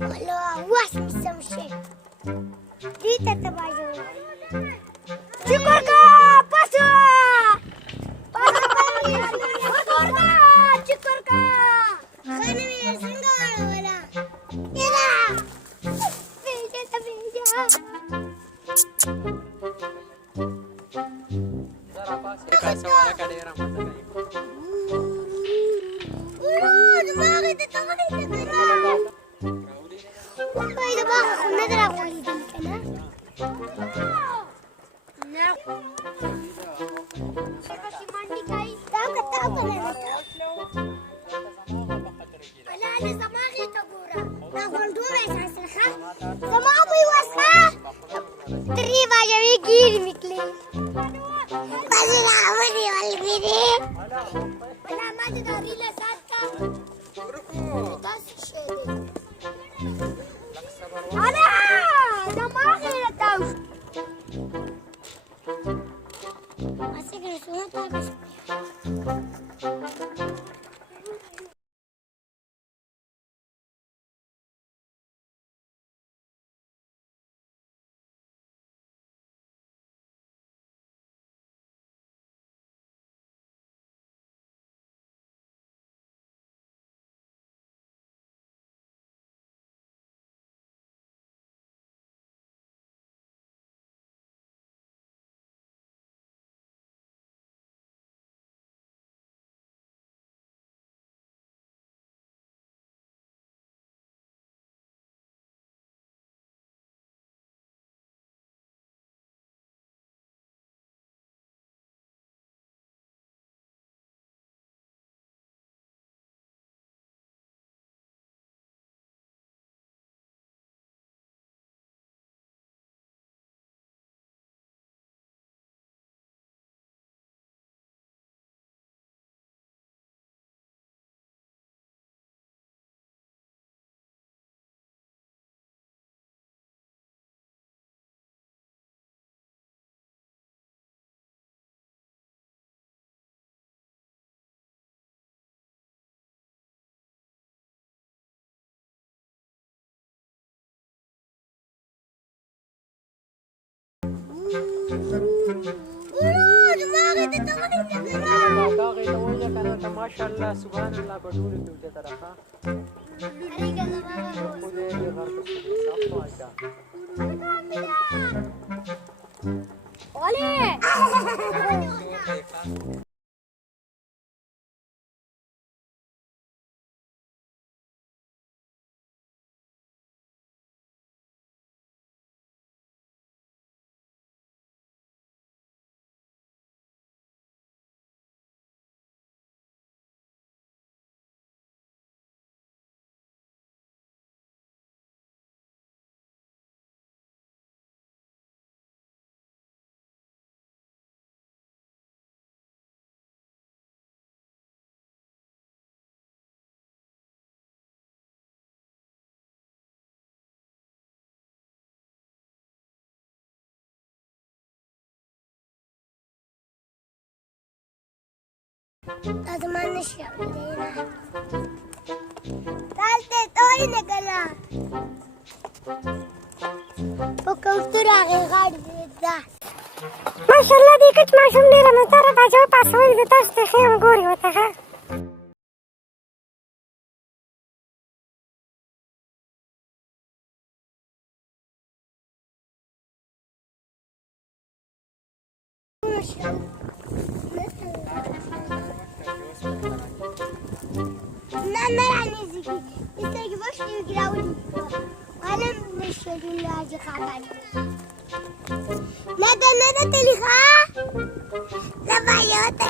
والله واحد مستمشي دي تتباجو شكرك باسو شكرك خانم يا سنغال ولا يلا بيجا بيجا जरा पास एक ऐसा वाला का डेरा मत नहीं دماغي تتغير والله دماغي خلنا نلعب وليد الكلام نعم أنا زماغي تقورا نقول دوبي ساسخة زماغي واسخة تريبا جميل كير مكلي بس لا أمري والبيري أنا ما تداري لساتك أنا زماغي لتاوش ماسك رسولة تاكش دماغي تتغير باغي توجه كان ما شاء الله سبحان الله بدور توجه ترى وليه لازم نشرب لينا تعالتي طوي نقلا وكوتر على غادي بالذات ما شاء الله دي كنت ما شم ليلة من طرف عجوب عصوي بتاستي خيم قوري وتخا ما يعني زكي يستجي باش يقراولي انا مش اللي هاجي خاطري لا ده تلي خا لا بايوتا